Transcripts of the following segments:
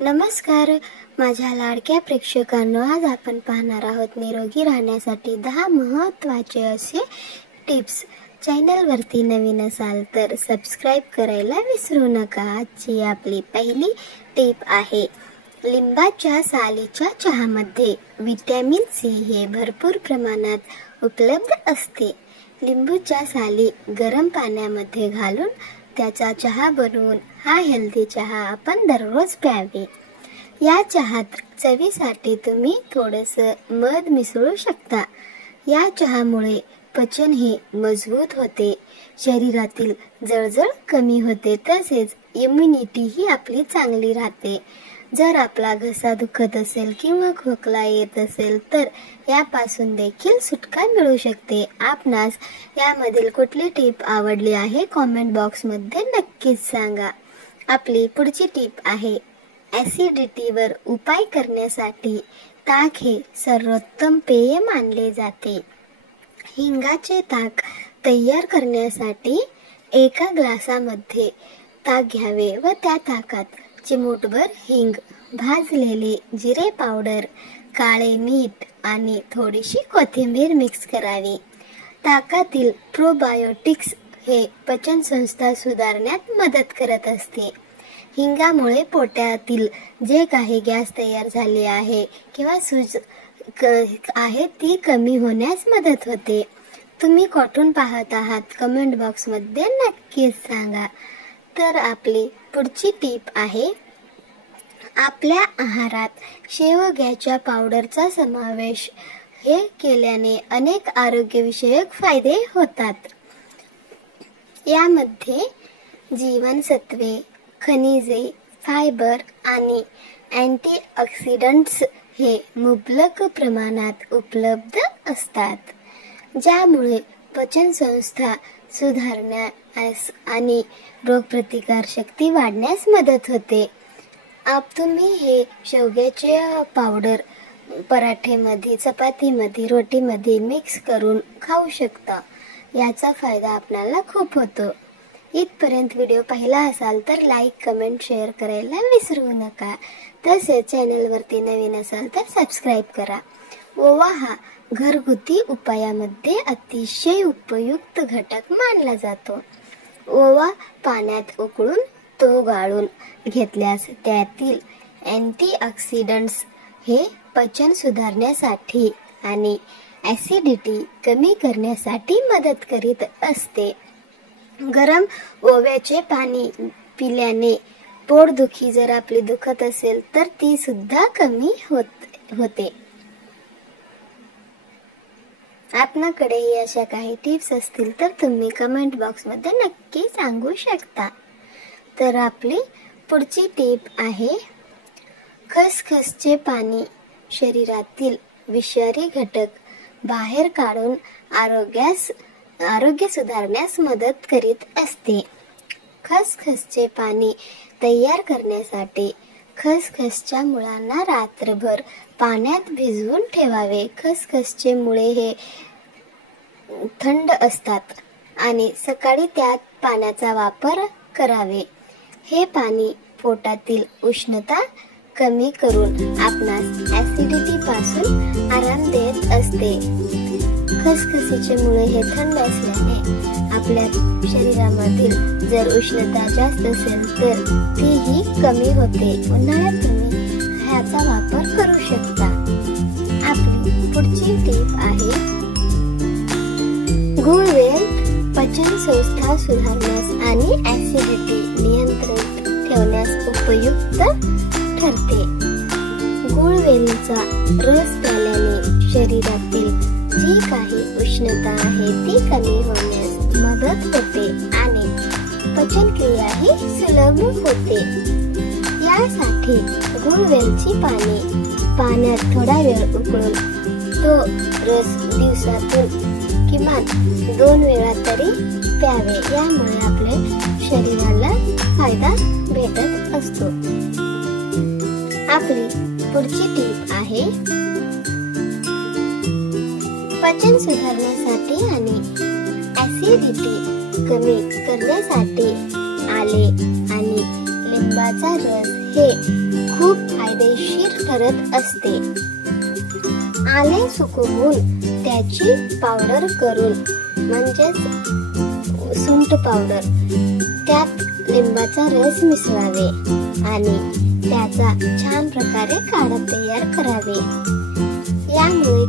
नमस्कार माझ्या लाडक्या प्रेक्षकांनो, आज आपण पाहणार आहोत निरोगी राहण्यासाठी 10 महत्त्वाचे असे टिप्स। चॅनलवरती नवीन असाल तर सबस्क्राइब करायला विसरू नका। आजची आपली पहिली टिप आहे, लिंबाच्या सालीच्या चहामध्ये विटॅमिन सी हे भरपूर प्रमाणात उपलब्ध असते। लिंबूच्या साली गरम पाण्यामध्ये घालून त्याचा चहा बनवून हा हेल्दी चहा आपण दररोज प्यावे। या चहात चवीसाठी तुम्ही थोडेसे मध मिसळू शकता। या चहामुळे पचन हे मजबूत होते, शरीरातील जळजळ कमी होते, तसेच इम्युनिटी ही आपली चांगली राहते। जर आपला घसा दुखत असेल किंवा खोकला येत असेल तर यापासून देखील सुटका मिळू शकते। आपणास यामधील कुठली टिप आवडली आहे कमेंट बॉक्स मध्ये नक्कीच सांगा। आपली पुढची टिप आहे, ॲसिडिटीवर उपाय करण्यासाठी ताक हे सर्वोत्तम पेय मानले जाते। हिंगाचे ताक तयार करण्यासाठी एका ग्लासामध्ये ताक घ्यावे व त्या ताकात चिमूटभर हिंग, भाजलेले जिरे पावडर, काळे मीठ आणि थोडीशी कोथिंबीर मिक्स करावी। ताकातील प्रोबायोटिक्स हे पचन संस्था सुधारण्यात मदत करत असते। हिंगामुळे पोटातील जे काही गॅस तयार झाले आहे किंवा सूज आहे ती कमी होण्यास मदत होते। तुम्ही कुठून पाहत आहात कमेंट बॉक्स मध्ये नक्कीच सांगा। तर आपली पुढची टिप आहे, आपल्या आहारात शेवग्याच्या पावडरचा समावेश हे केल्याने अनेक आरोग्यविषयक फायदे होतात। यामध्ये जीवनसत्वे, खनिजे, फायबर आणि अँटीऑक्सिडंट्स हे मुबलक प्रमाणात उपलब्ध असतात, ज्यामुळे पचन संस्था सुधारण्यास आणि रोगप्रतिकार शक्ती वाढण्यास मदत होते। तुम्ही हे शेवग्याचे पावडर पराठेमध्ये, चपातीमध्ये, रोटीमध्ये मिक्स करून खाऊ शकता। याचा फायदा आपल्याला खूप होतो। इथपर्यंत व्हिडिओ पाहिला असाल तर लाईक, कमेंट, शेअर करायला विसरू नका। तसेच चॅनलवरती नवीन असाल तर सबस्क्राइब करा। ओवा हा घरगुती उपायामध्ये अतिशय उपयुक्त घटक मानला जातो। ओवा पाण्यात उकळून तो गाळून घेतल्यास त्यातील अँटीऑक्सिडंट्स हे पचन सुधारण्यासाठी आणि ॲसिडिटी कमी करण्यासाठी मदत करीत असते। गरम ओव्याचे पाणी पिल्याने पोटदुखी जर आपली दुखत असेल तर ती सुद्धा कमी होते। आपणाकडेही अशा काही टिप्स असतील तर तुम्ही कमेंट बॉक्स मध्ये नक्की सांगू शकता। तर आपली पुढची टिप आहे, खसखसचे पाणी शरीरातील विषारी घटक बाहेर काढून आरोग्य सुधारण्यास मदत करीत असते। खसखसचे पाणी तयार करण्यासाठी खसखसच्या मुळांना रात्रभर पाण्यात भिजवून ठेवावे। खसखसचे मुळे हे थंड असतात आणि सकाळी त्यात पाण्याचा वापर करावे। हे पाणी पोटातील उष्णता कमी करून आपणास ॲसिडिटी पासून आराम देत असते। खसखसीचे मुळे हे थंड असल्याने आपल्या शरीरामधील जर उष्णता जास्त असेल तर तीही कमी होते। उन्हाळ्यात तुम्ही ह्याचा वापर करू शकता। आपली पुढची टिप आहे, गुळवेल पचन संस्था सुधारण्यास आणि ॲसिडिटी नियंत्रित ठेवण्यास उपयुक्त ठरते। गुळवेलीचा रस प्यायल्याने शरीरातील जी काही उष्णता आहे ती कमी होण्यास मदत होते आणि पचनक्रियाही सुलभ होते। यासाठी गुळवेलची पाने पाण्यात थोडा वेळ उकळून तो रस दिवसातून किमान 2 वेळा तरी प्यावे। यामुळे आपल्या शरीराला फायदा भेटत असतो। आपली पुढची टिप आहे, पचन सुधारण्यासाठी आणि ॲसिडिटी कमी करण्यासाठी आले आणि लिंबाचा रस हे खूप फायदेशीर ठरत असते. आले सुकवून त्याची पावडर करून म्हणजेच सुंठ पावडर, त्यात लिंबाचा रस मिसळावे आणि त्याचा छान प्रकारे काढा तयार करावे. यामुळे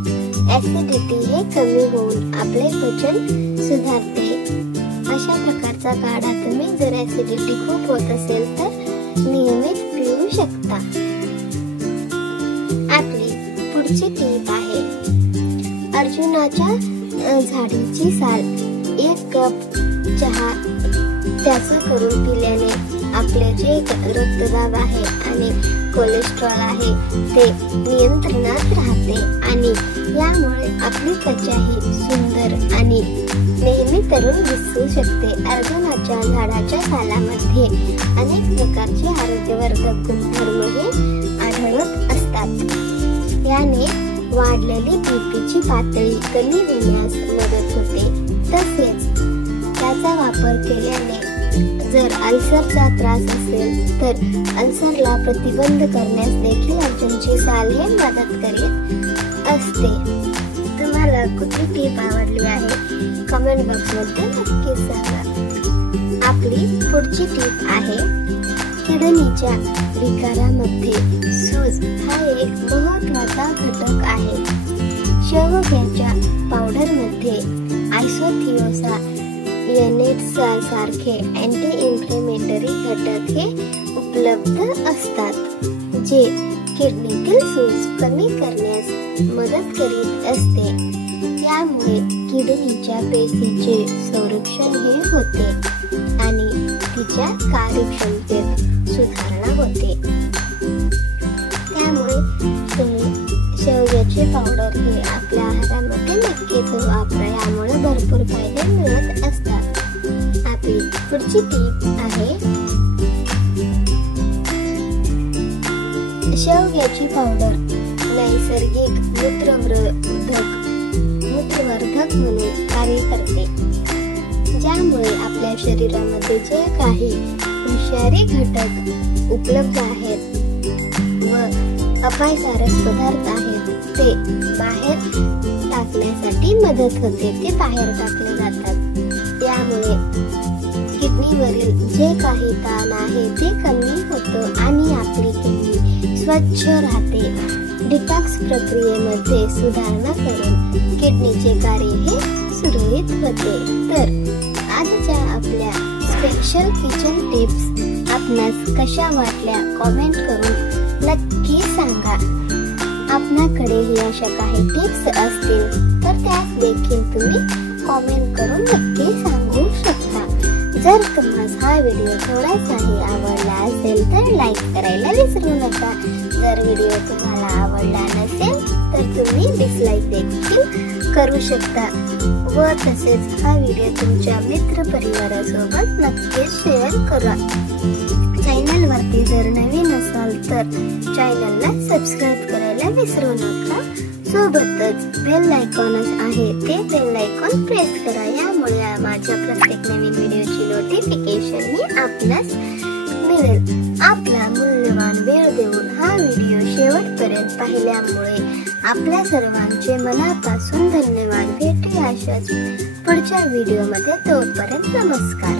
ऍसिडिटी हे कमी होऊन आपले पचन सुधारते. अशा प्रकारचा काढा तुम्ही जर ऍसिडिटी खूप होत असेल तर नियमित पिऊ शकता. आपली पुढची टीप आहे अर्जुनाच्या झाडीची साल. 1 कप चहा त्याचा करून पिल्याने आपले जे रक्तदाब आहे आणि कोलेस्ट्रॉल आहे ते नियंत्रणात राहते आणि यामुळे आपली त्वचाही सुंदर आणि नेहमी तरुण दिसू शकते. अर्जुनाच्या झाडाच्या सालामध्ये अनेक प्रकारचे आरोग्यवर्धक गुणधर्म हे आढळत असतात. याने वाढलेली बीपीची पातळी कमी होण्यास मदत होते. तसेच त्याचा वापर केल्याने जर अल्सरचा त्रास असेल तर अल्सरला प्रतिबंध करण्यास देखील अर्जुनची साल हे मदत करीत असते. तुम्हाला कुठली टीप आवडली आहे कमेंट बॉक्स मध्ये नक्की सांगा. आपली पुढची टीप आहे किडनीच्या विकारामध्ये सूज हा एक महत्त्वाचा घटक आहे. शेवग्याच्या पावडर मध्ये आयसोथिओसायानाइड्स सारखे अँटी इन्फ्लेमेटरी घटक हे उपलब्ध असतात जे किडनीतील सूज कमी करण्यास मदत करीत असते. यामुळे किडनीच्या पेशीचे संरक्षण हे होते आणि तिच्या कार्यक्षमतेत सुधारणा होते. त्यामुळे तुम्ही शेवग्याची पावडर हे आपल्या आहारामध्ये नक्कीच वापरा. यामुळे भरपूर फायदे मिळत असतात. आपली पुढची टीप आहे शेवग्याची पावडर नैसर्गिक मूत्रवर्धक म्हणून कार्य करते. ज्यामुळे आपल्या शरीरामध्ये जे काही विषारी घटक उपलब्ध आहेत व अपायकारक पदार्थ आहेत ते बाहेर टाकण्यासाठी मदत होते. ते बाहेर टाकले जातात. यामुळे किडनीवरील जे काही ताण आहे ते कमी होतं आणि आपली किडनी स्वच्छ राहते. डिटॉक्स प्रक्रियेमध्ये सुधारणा करून किडनीचे कार्य हे सुरळीत होते. तर आजच्या आपल्या स्पेशल किचन टिप्स आपणास कशा वाटल्या कमेंट करून नक्की सांगा. आपणाकडेही अशा काही टिप्स असतील तर त्यास देखील तुम्ही कमेंट करून नक्की सांगू शकता. जर तुम्हाला हा व्हिडिओ थोडासाही आवडला असेल तर लाईक करायला विसरू नका. जर व्हिडिओ तुम्हाला आवडला नसेल तर तुम्ही डिसलाईक देखील करू शकता व तसेच हा व्हिडिओ तुमच्या मित्र परिवारासोबत नक्कीच शेअर करा. चॅनल वरती जर नवीन असाल तर चॅनलला सबस्क्राईब करायला विसरू नका. सोबतच बेल आयकॉन आहे ते बेल आयकॉन प्रेस करा. यामुळे माझ्या प्रत्येक नवीन व्हिडिओची नोटिफिकेशन ही आपल्यास मिळेल. आपला मूल्यवान वेळ देऊन हा व्हिडिओ शेवटपर्यंत पाहिल्यामुळे आपल्या सर्वांचे मनापासून धन्यवाद. भेटूया अशाच पुढच्या व्हिडिओमध्ये. तोपर्यंत नमस्कार.